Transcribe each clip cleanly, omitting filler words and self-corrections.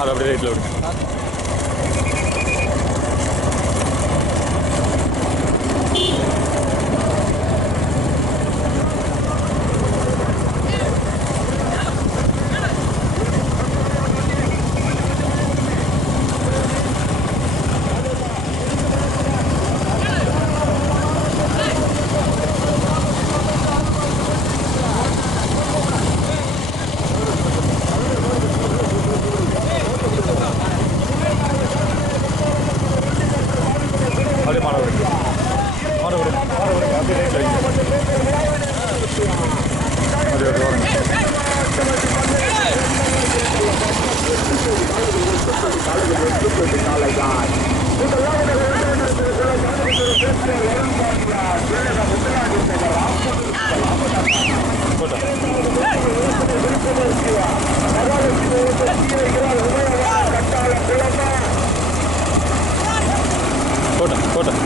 மாடு அப்படியே ரைட்டில் விடுங்க. அப்படியே மாடு விடுங்க. மாடு விடுங்க. மாடு விடுங்க. அப்படியே ரைட்டில் வைங்க. அப்படியே விடுவாங்க. போட்டேன் போட்டேன்.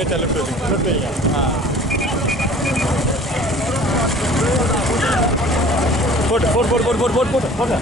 லெஃப்ட் வைங்க. லெஃப்ட் வைங்க. போட்டு போட்டு போட்டு போட்டு போட்டு போட்டு போட்டு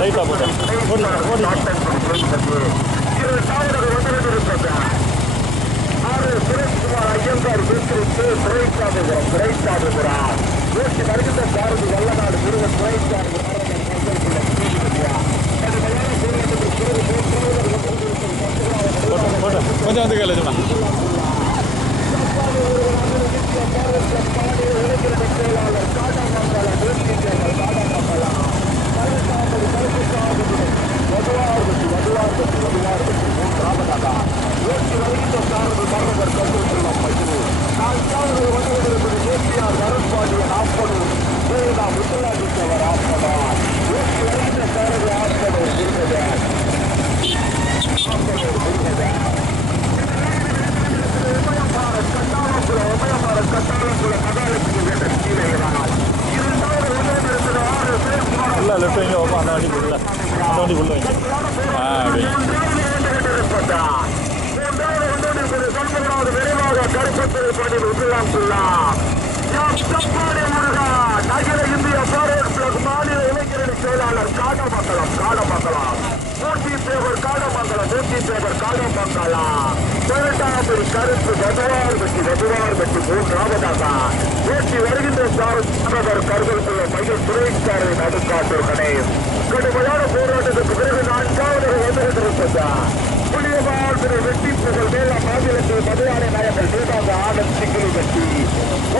ரைட்டாக போட்டேன் ஐயங்கார் வீட்டிற்கு துறைசாடுகிறார். நூற்றி வருகின்ற சாரதி வல்லநாடு முருகன் துறைசாடுகிறார். கொஞ்சம் வந்து கேளு இல்லை லெஃப்ட் வைங்க வைப்போம். அந்த வண்டிக்குள்ள வைங்க. விரைவாக கருப்பத்தில் பணி உருளாம் இந்திய மாநில இளைஞரணி செயலாளர் சேவர் காலம் பங்களா 18வது கருத்து வதுவார் வெட்டி மூன்றாவதாக ஓட்டி வருகின்ற சாரர் கருதலுக்குள்ள மையம் துறைக்காரை நடுக்காட்டூர்களே கடுமையான போராட்டத்துக்கு பிறகு 4வது வந்துகிட்டிருப்பதா புளியமால் திரு வெட்டி புகழ் மேலா மாநிலத்தில் மதுராணி நாயகர் நீடாக ஆனந்த் சிங்கிலி வெட்டி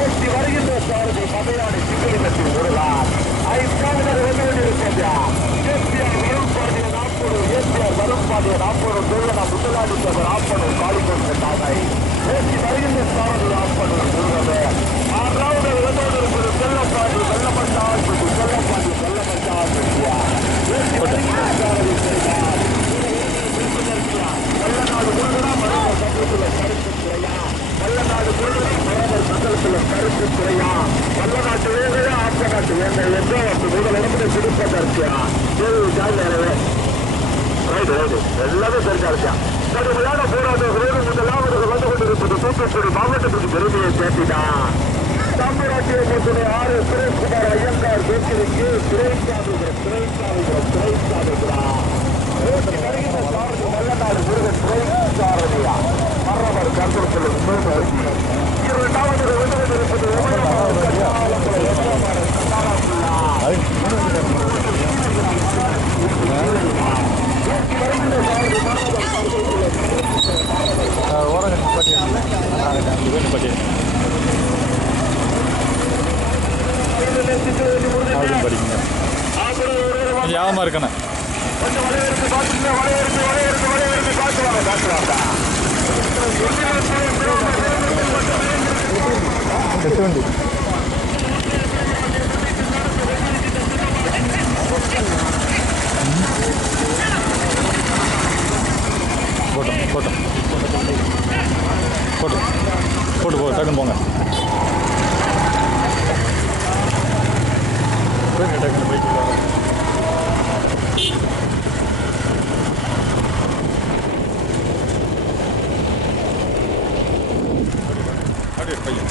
ஓட்டி வருகின்ற சாரதி மதுராணி சிங்கிலி வெட்டி ஒருவார் 5வது வந்துகிட்டிருப்பதா வரும்பாடிய 40 தூரனா முதலாளி சேவர் ஆப்பனூர் காளிகோட்டை தாதை ஓட்டி வருகின்ற சாரதி ஆப்பனூர் முருகவே 6வது இடத்தோடு இருப்பது செல்லப்பாடி வெள்ளப்பட்டால் ஓட்டி வருகின்ற சாரதி செய்தார் வல்லநாடு முருகனா மரபர் சங்கத்துல கருத்து துறையா வல்லநாடு முருகனா மரபர் சங்கத்துல கருத்து துறையா வல்லநாட்டு வேங்கையா ஆப்ப நாட்டு வேங்கை என்றோ முதல் இடத்துல திருப்பதற்கு எல்லாமே தெரிஞ்சாருச்சா கடுமையான போராட்டம் முதலாவது வந்து கொண்டிருப்பது தூத்துக்குடி மாவட்டத்துக்கு பெருமையை சேர்த்தினார் சாம்பராட்டிய மட்டுமே 6 சுரேஷ்குமார் ஐயங்கார் பேச்சிற்கு ஓட்டி வருகின்ற சாரதி வல்லநாடு முருகன் சாரதியா மரவர் கருத்தில் 2வது வந்து கொண்டிருப்பது யாவமா இருக்கண்ணே போட்டு டக்குன்னு போங்க டக்குன்னு பைக் அப்படியே பையன்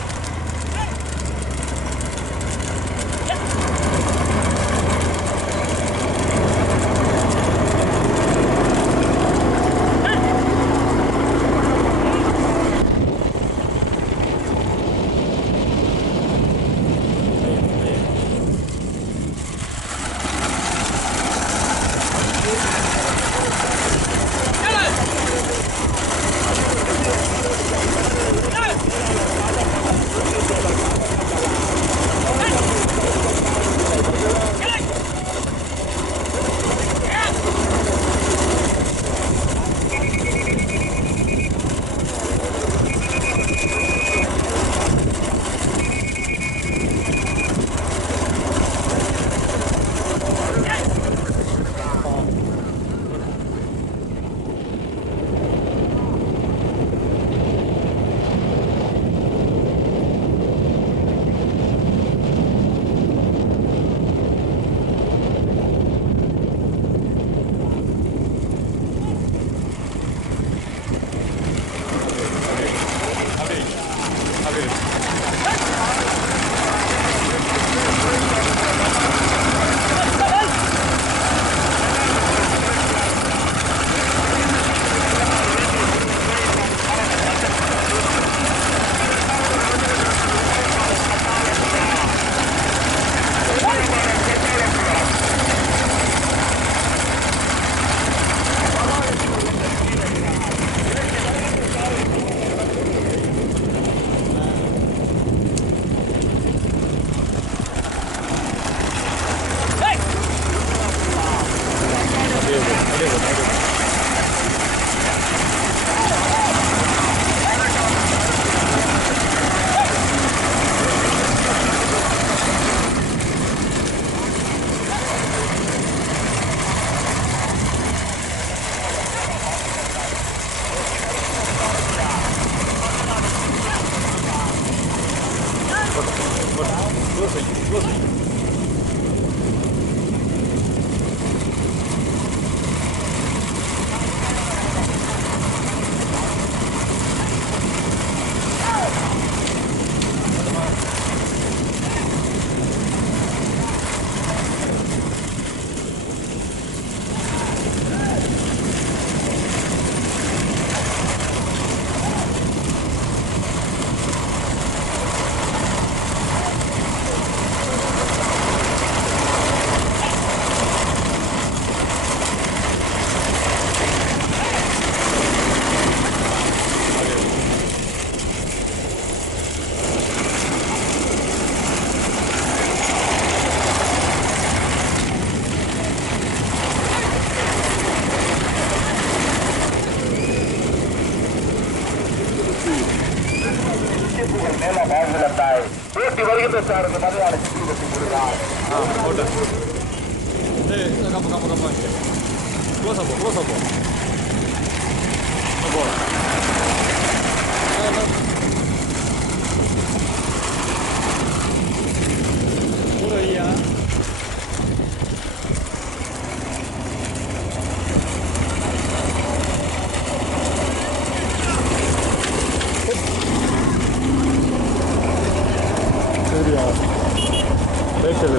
சார்ந்த மலையாள சிக்கி கட்டி கொடுக்கிறார். ஓட்டு கம்ம க்ளோஸ் அப்போ போகிற ஐயா சரியா ரைட் சைடு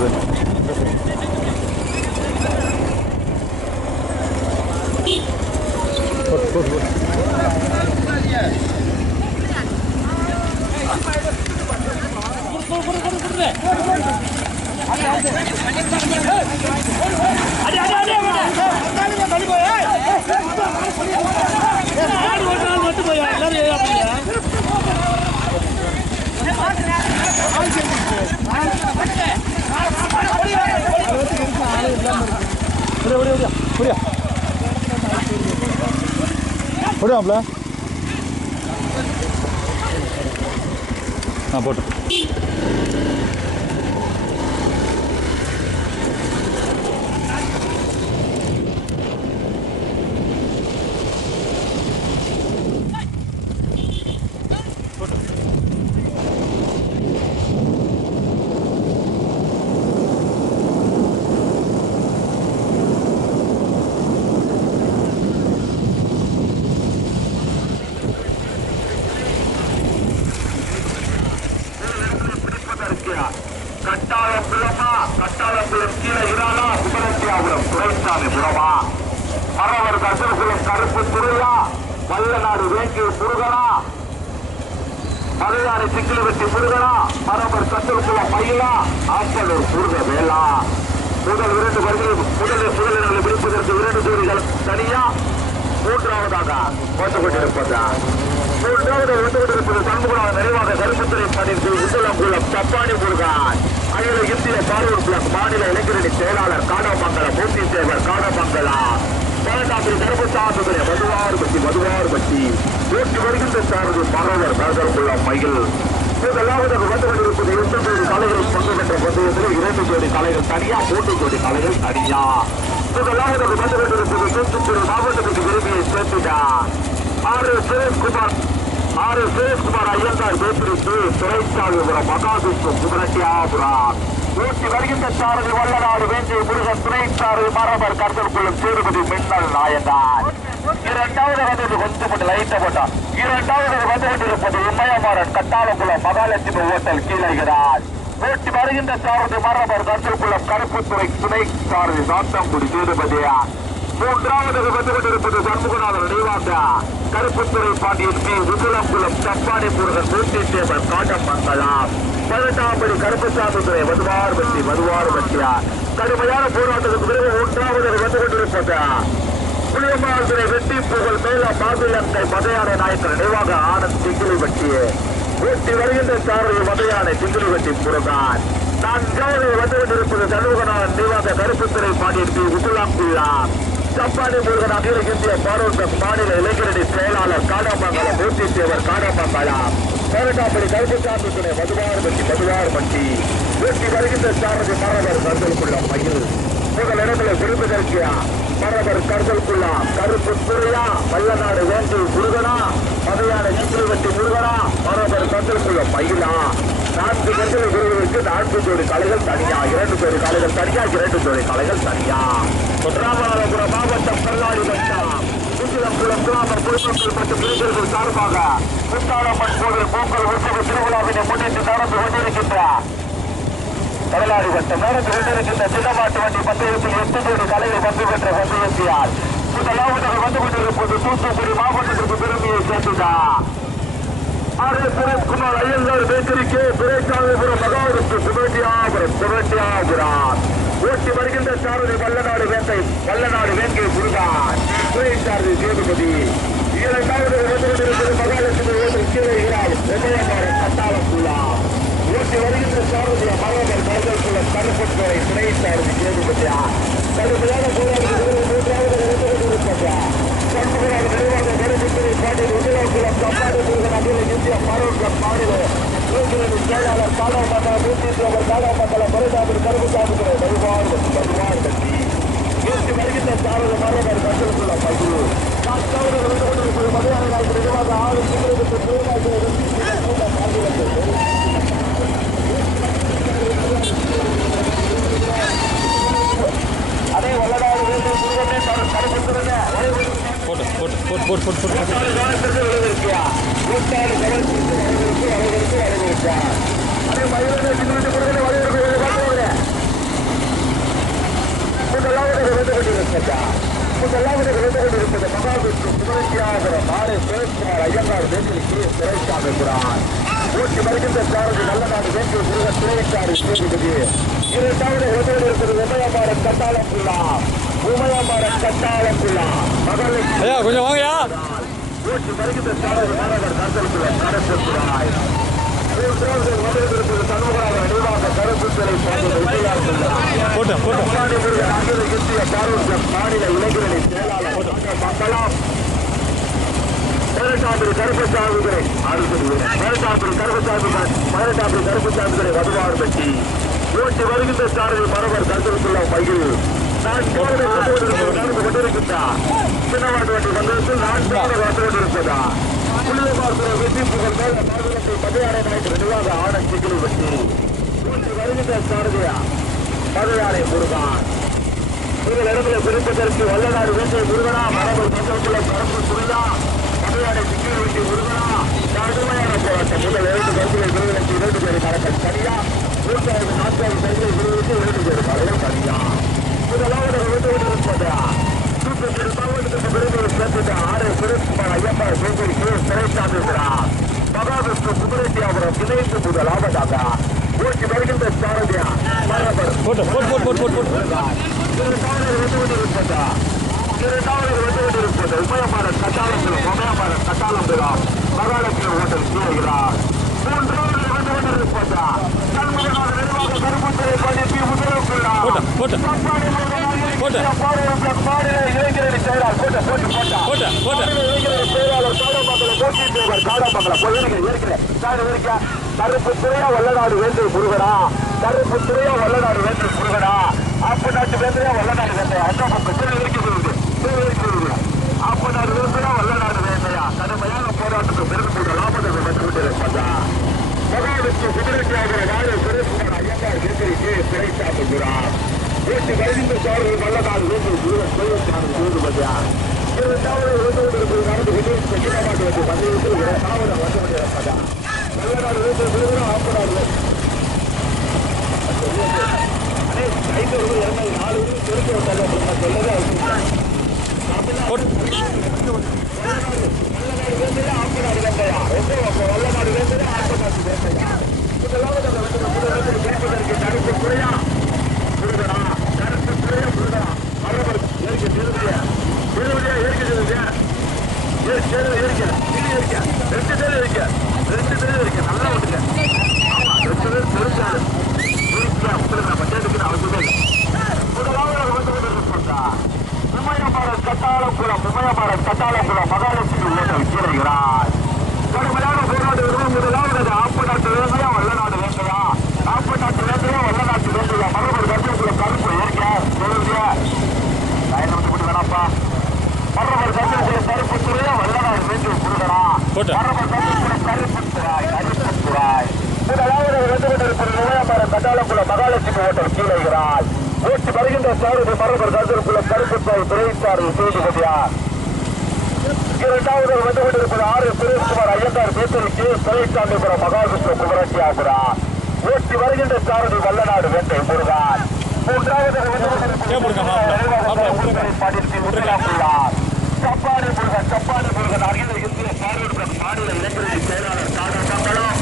முடியாமல போட்டு கட்டாளங்குளம் கீழே இரானா சுபரத்தியாபுரம் துரைசாமி புறமா மரவர் கசல்குளம் கருப்பு துறையா வல்லநாடு வேங்கி முருகனா மலையாறு சிக்கிலவெட்டி முருகனா மரவர் கசல்குளம் மயிலா ஆப்பலூர் முருக வேளா முதல் இரண்டு முதலிடங்களை பிடிப்பதற்கு 2 ஜோடிகள் தனியா மூன்றாவதாக வந்து கொண்டிருப்பது சண்முகநாத நிறைவாக கருப்புத்துறை பணிக்கு உத்தலங்குளம் தப்பானி முருகன் அகில இந்திய பாரூர் பிளாக் மாநில இளைஞரணி செயலாளர் காடமங்கலம் மூர்த்தி சேவர் காடமங்கலம் 12 கருப்பசாமி மதுவார்பட்டி ஊட்டி வருகின்ற சாரதி மரவர் நகர்குளம் மயில் முதலாவதாக வந்து கொண்டிருப்பது 8 ஜோடி கலைகள் பங்கு பெற்ற பந்தயத்தில் 2 ஜோடி கலைகள் தனியா 3 ஜோடி கலைகள் தனியா முதலாவதாக வந்து கொண்டிருப்பது தூத்துக்குடி மாவட்டத்துக்கு விரும்பியை சேர்த்துட்டார் ஆர் சுரேஷ்குமார் ஐயங்கார் பேசிருக்கு துறைசாமிபுரம் மகாவிஷ்ணு சுபரட்டியாபுரம் ஊட்டி வருகின்ற சாரதி வல்லநாடு வேங்கை முருகன் துணைசாரதி மரபர் கருதற்குள்ளும் சேருபதி மின்னல் நாயந்தார் இரண்டாவது வந்து கொஞ்சம் லைட்ட போட்டார் இரண்டாவது வந்து கொண்டிருப்பது உண்மையமாறன் கட்டாளங்குளம் மகாலட்சுமி ஹோட்டல் கீழகிறார் ஊட்டி வருகின்ற சாரதி மரபர் கருதற்குள்ளும் கருப்புத்துறை துணை சாரதி சாத்தங்குடி சேதுபதியா மூன்றாவது வந்து கொண்டிருப்பது சண்முகநாதன் நினைவாக கருப்புத்துறை பாண்டியன் பி உதலங்குளம் தப்பானி முருகன் மூர்த்தி சேவர் காட்டமங்கலம் 18 கருப்பசாமி துறை மதுவார்பட்டியார் கடுமையான போராட்டத்துக்கு பிறகு மூன்றாவது வந்து கொண்டிருப்பது புளியம்மாள் துறை வெட்டி புகழ் மேல மாவிலங்கை மதையானை நாயக்கர் நினைவாக ஆனந்த் திங்கிலிவட்டியே ஊட்டி வருகின்ற சாரதி மதையானை திங்கிலிவட்டி முருகன் 4வது வந்து கொண்டிருப்பது சண்முகநாதன் நினைவாக கருப்புத்துறை பாண்டியன் பி உதலங்குளம் தப்பானி முருகன் அகில இந்திய பாரூர் மாநில இளைஞரணி செயலாளர் காடமங்கலம் மூர்த்தி சேவர் காடமங்கலம் 18 கருப்பசாமி துணை மதுவார்பட்டி ஊட்டி வருகின்ற சாரதி மரவர் கருதல்குள்ளம் மயில் முதலிடங்களை பிடிப்பதற்கு மரவர் கருதல்குள்ளம் கருப்பு துறையா வல்லநாடு வேங்கை முருகனா மதையான சித்திரவட்டி முருகனா மரவர் கருதல்குள்ளம் மயிலா 4 கருதலை விருதுக்கு 4 ஜோடி கலைகள் தனியா 2 ஜோடி கலைகள் தனியா 2 ஜோடி கலைகள் தனியா ராமநாதபுரம் மாவட்டம் கல்லாடி வட்டம் குஞ்சிலங்குளம் கிராமர் பொதுமக்கள் மற்றும் இளைஞர்கள் சார்பாக முத்தாளம்மன் கோவில் பொங்கல் உற்சவ திருவிழாவினை முன்னிட்டு நடந்து கொண்டிருக்கின்ற கல்லாடி வட்டம் சின்னமாட்டு வண்டி பந்தயத்தில் 8 ஜோடி கலைகள் பங்கு பெற்ற பந்தயத்தியால் முதலாவதாக வந்து கொண்டிருப்பது தூத்துக்குடி மாவட்டத்திற்கு பெருமையை சேர்த்துதான் ஆர் சுரேஷ்குமார் ஐயங்கார் பேக்கரிக்கு துரைசாமிபுரம் மகாவிஷ்ணு சுபரட்டியாபுரம் ஊட்டி வருகின்ற சாரதி வல்லநாடு வேங்கை முருகன் துணைசாரதி சேதுபதி இரண்டாவது வந்து கொண்டிருப்பது மகாலட்சுமி ஹோட்டல் கீழகிறார் உதயமாறன் கட்டாளங்குளம் ஊட்டி வருகின்ற சாரதி மரவர் கருதல்குளம் கருப்புத்துறை துணைசாரதி சேதுபதியா கடுமையான போராட்டத்தில் 3வது வந்து கொண்டிருப்பதா சண்முகநாத நிர்வாக கருப்புத்துறை பாண்டியன் உதயகுளம் தப்பாடு முருகன் அகில இந்திய பாரூர் மாநில செயலாளர் காலாமண்டல மூர்த்திவர் காலாமண்டல மருதாபுரி கருப்புசாமி வருவார் கட்டி ஏற்றி வருகின்ற சாரதி மரபர் கட்டளக்குள்ள பகுதி மதுரை நிர்வாக 6 அதே வல்லநாடு வேண்டும் முருகனே தடுப்புங்க போட்டு போட்டு போட்டு போட்டு போட்டு போட்டு அதே மயிலே கொண்டிருப்பது மகாவிஷ்ணு சுமதியாகரம் நாளை சிவகுமார் ஐயங்கார் வேண்டிற்கு சிறைச்சாமிக்கிறான் ஊட்டி வருகின்ற சாரதி நல்லநாடு வேண்டிய முருகன் சிறைச்சாரி சேமிப்பது இரண்டாவது இடத்தில் இருக்கிறது உமையம்பாரன் கட்டாளக்குள்ளா ஐயா கொஞ்சம் வாங்கயா ஊட்டி வருகின்ற சாரதி மாணவர் கந்தலுக்குள்ள கரப்பிருக்கிறாய் சண்முகராக நிர்வாக கருத்துக்களை போட்டு போட்டு மாநில இளைஞரணி செயலாளர் மக்களாம் பதினெட்டாம் கருப்பசாமிகளை வதுவார் பற்றி ஓட்டி வருகின்ற சாரதி மரபர் கருத்துக்குள்ள பகிர் நான் நடந்து கொண்டிருக்கின்றார் சின்னவாட்டு வண்டி வந்ததற்கு நான் கொண்டிருப்பதா புள்ளியமாசுர வெற்றி புகழ் மேல மாநிலத்தை மதுயாரை நாயக்கு நிர்வாக ஆனந்த் சிக்கிலி பற்றி ஓட்டி வருகின்ற சாரதியா மதுயாரை முருகான் உங்கள் இடங்களை பிடிப்பதற்கு வல்லநாடு வேண்டிய முருகனா மரபர் கருத்துக்குள்ள கருப்பு புரிதா மதுயாரை சிக்கிலி வெற்றி முருகனா கடுமையான போராட்டம் முதல் 2 கருத்துக்களை விருதுகளுக்கு 2 பேர் கணக்கல் சரியா 3வது 4வது கருத்துக்களை விருதுகளுக்கு 2 பேர் கணக்கல் சரியா முதலாவது விருதுகளுக்கு மாவட்டத்திற்கு பெருமையை சேர்த்துட்ட ஆறு சிவகுமார் ஐயப்பார் வேண்டிற்கு சிறைச்சாமிக்கிறார் மகாவிஷ்ணு குமரேட்டியாபுரம் இணைந்து முதலாவதாக ஓட்டி வருகின்ற சாரதியா மரபர் இரண்டாவது உமயமாரன் கட்டாளங்குளம் மகாலட்சுமி ஹோட்டல் சூழ்கிறார் மூன்றாவது வந்து கொண்டிருப்பதா சண்முகநாத நிர்வாக கருப்புத்துறை பதிப்பு முதலுக்குள்ளார் இளைஞரணி செயலாளர் கருப்புத்துறையா வல்லநாடு வேண்டிய முருகனா கருப்புத்துறையா வல்லநாடு வேண்டிய முருகனா ஆப்பு நாட்டு வேந்தையா வல்லநாடு வேந்தையா ஆப்பு நாடு வேந்தையா வல்லநாடு வேந்தையா கடுமையான போராட்டத்துக்கு பெருமைப்பட்ட லாபத்தை பெற்று கொண்டிருப்பதா மகாவிஷ்ணு குமரேட்டியாகிற நாடு சிவகுமார் ஐயங்கார் வேந்திரிக்கு சிறைச்சாமிக்கிறார் ஓட்டி வருகின்ற சாரதி வல்லநாடு வேண்டிய முருகன் சிவகுமார் இரண்டாவது நடந்து கொண்டு செக்கிரமாட்டு வந்து பந்தயத்தில் இரண்டாவது வந்து கொண்டிருப்பதா வல்லநாடு வேண்டிய முருகனா ஆப்பு நாடு 5 4 தெரிஞ்சு விட்டாங்க சொல்லவே வல்லநாடு வேந்தையா ஆப்பநாட்டு வேந்தையா முதலாவது கருப்பு துறையா முருகனா கருப்பு துறையா முருகனா மரபர் ஏற்க திருவிழியா ஏற்க திருவிழியா ஏற்க 2 பேர் இருக்க நல்லா விட்டுங்க ஆமா 2 பேர் தெரிஞ்சாரு உங்களுக்கு பஞ்சாயத்துக்கு அவசியமே இல்லை முதலாவது வந்து கொண்டிருப்பா உமையமாரன் கட்டாளங்குளம் மகாலட்சுமி ஹோட்டல் சூழ்கிறார் கடுமையான போராட்ட முதலாவது ஆப்பு நாட்டு வேந்தையா வல்லநாடு வேந்தையா ஆப்பு நாட்டு வேந்தையா வல்லநாட்டு வேந்தையா மரபர் கருத்துக்குள்ள கருப்பு ஏற்க சொல்லுங்க விட்டு வேணாப்பா மரபர் கருத்துக்குள்ள கருப்பு துறையா வல்லநாடு வேண்டிய முருகனா மரபர் கருத்துக்குள்ள கருப்புத்துறாய் முதலாவது வந்து கொண்டிருப்பது உமையமாரன் கட்டாளங்குளம் மகாலட்சுமி ஹோட்டல் சூழ்கிறார் ஓட்டி வருகின்ற சாரதி மரபர் கருத்துக்குள்ள கருப்புத்தாய் துறைச்சாரதி செய்திபதியார் இரண்டாவது வந்து கொண்டிருப்பது 6 சிவகுமார் ஐயங்கார் வேந்திரிக்கு சிறைச்சாமிபுரம் மகாவிஷ்ணு குமரேட்டியாகிறார் ஓட்டி வருகின்ற சாரதி வல்லநாடு வேண்டை முருகான் மூன்றாவது சப்பானி முருகன் அகில இந்திய பார்வையிடும் மாநில இளைஞரணி செயலாளர் காணாமங்கலம்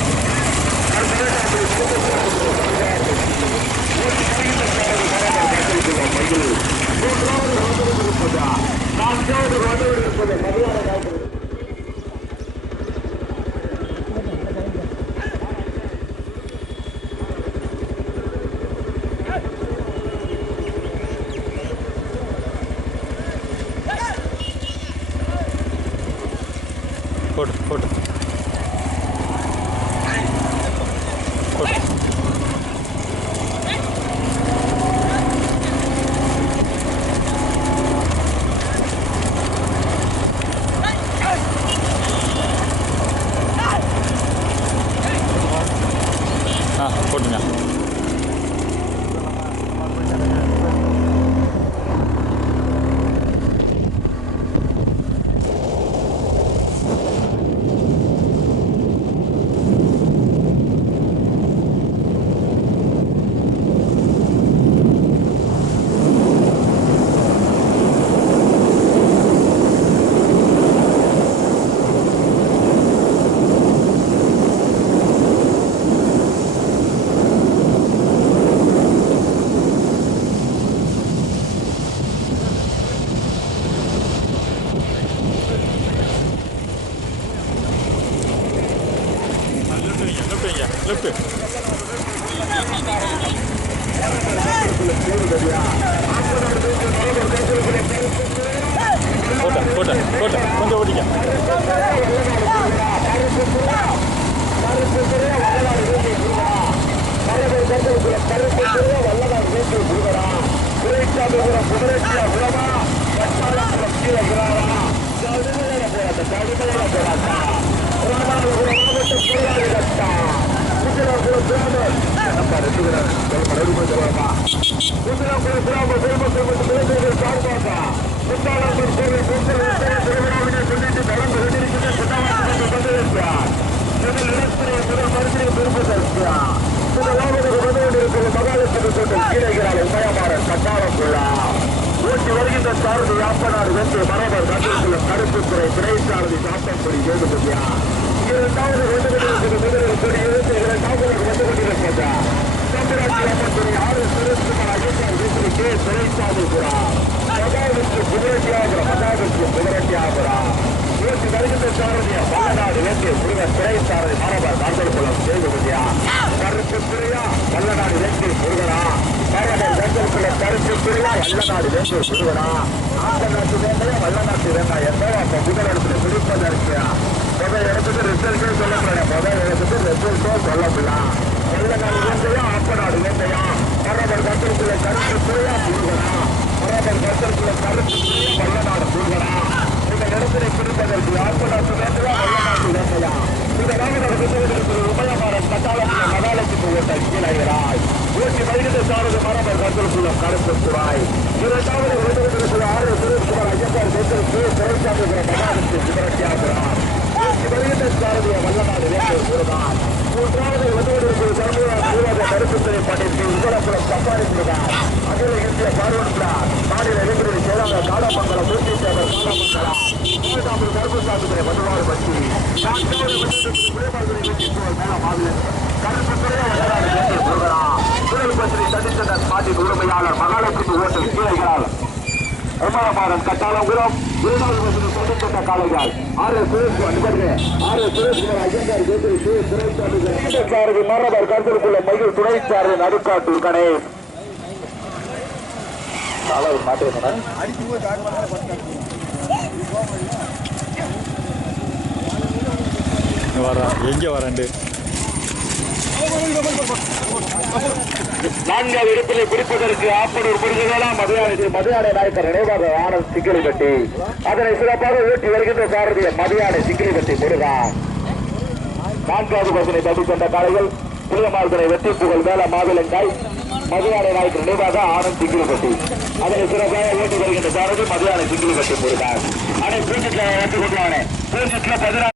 போட்டு கோட்டை கொஞ்சம் ஓடிக்க. ஊட்டி வருகின்ற சாரதி யாப்பநாடு வென்று மரபர் கட்டிற்குள்ள கருப்புத்துறை துணை சாரதி சாத்தம்படி வேண்டுபடியா இரண்டாவது வந்து கொண்டிருக்கிறது இரண்டாவது வந்து கொண்டிருக்கிறது சந்திராட்சி ஆறு சுரேஷ்குமார் ஐயங்கார் வீட்டில் கே துணை சாதிபுரா மகாவிற்கு புகரட்டியாபுரா ஊட்டி வருகின்ற சாரதிய வல்லநாடு வென்று முருகன் துணை சாரதி மரபர் கண்டல்குளம் வேண்டுபடியா கருப்புத்துறையா வல்லநாடு வென்று முருகனா கருப்புக்குள்ள கருப்புத்துறையா வல்லநாடு வென்று முருகனா ஆந்த நாட்டு வேண்டையா வல்லநாட்டு வேண்டா எந்த அப்ப முதலிடத்துல பிடிப்பதா இருக்கியா முதல் இடத்துக்கு ரிசல்ட்டே சொல்லப்பட முதல் இடத்துக்கு ரிசல்ட்டோ சொல்லப்படலாம் வல்லநாடு வேண்டையா ஆப்பநாடு வேண்டையா மரபர் கருப்புக்குள்ள கருப்புத்துறையா முருகனா மரபர் கருப்புக்குள்ள கருப்புத்துறையா வல்லநாடு முருகனா இந்த இடத்திலே பிடிப்பதற்கு ஆப்பநாட்டு வேண்டையா வல்லநாட்டு வேண்டையா இந்த ராமநாடு உபயமாறன் கட்டாளம் மகாலட்சுமி ஓட்ட கீழாகிறாய் ஊட்டி வருகின்ற சாரதி மரபர் கருப்புக்குள்ள கருப்புத்துறாய் இரண்டாவது விருதுகளுக்கு ஆறு சுரேஷ்குமார் ஐயங்கார் தேர்தலுக்கு சிறைச்சாட்டுகிற மகாலட்சுமி சிவரட்டியாகிறார் ஊட்டி வருகின்ற சாரதிய வல்லநாடு வேண்டூர் முருகான் மூன்றாவது விருதுகளுக்கு தர்மபுரம் கருப்புத்துறை பணிக்கு உதலப்புறம் சப்பாரி முருகான் அகில இந்திய பார்வன் மாநில இளைஞர்கள் செயலாளர் காலமங்கலம் மூர்த்தி சேவர் காலமங்கலம் மூன்றாவது கருப்பு சாத்துறை மதுவாறு பற்றி நான்காவது விருதுகளுக்கு கருப்புத்துறையா வல்லநாடு வேண்டூர் முருகனா புயல் பற்றி சதீசன் பாட்டின் உரிமையாளர் மகாலட்சுமி ஓட்டல் கீழைகளால் பிரமாணமாறன் கட்டாளபுரம் இரண்டாவது பஸ்ஸில் சதீசன் காலைகள் ஆறு சுரேஷ்குமார் ஐயங்கார் துணை மரபர் கருத்துக்குள்ள மயில் துணை சாரதி நடுக்காட்டூர் கணேஷ் மாட்டேன் எங்க வராண்டு நான்காவது இடத்திலே பிடிப்பதற்கு ஆப்பனூர் முருகவேலா மதியானை நாயக்கர் நினைவாக ஆனந்த் சிக்கலி கட்டி அதனை சிறப்பாக ஊட்டி வருகின்ற சாரதிய மதியானை சிக்கலி கட்டி முருகா நான்காவது பசனை தட்டி கொண்ட காலைகள் புளியமார்தனை வெற்றி புகழ் வேல மாவிலங்காய் மதியானை நாயக்கர் நினைவாக ஆனந்த் சிக்கலி கட்டி அதனை சிறப்பாக ஊட்டி வருகின்ற சாரதி மதியானை சிக்கலி கட்டி முருகா அதை பூஜ்ஜியத்தில் வந்து கொண்டானே பூஜ்ஜியத்தில் 16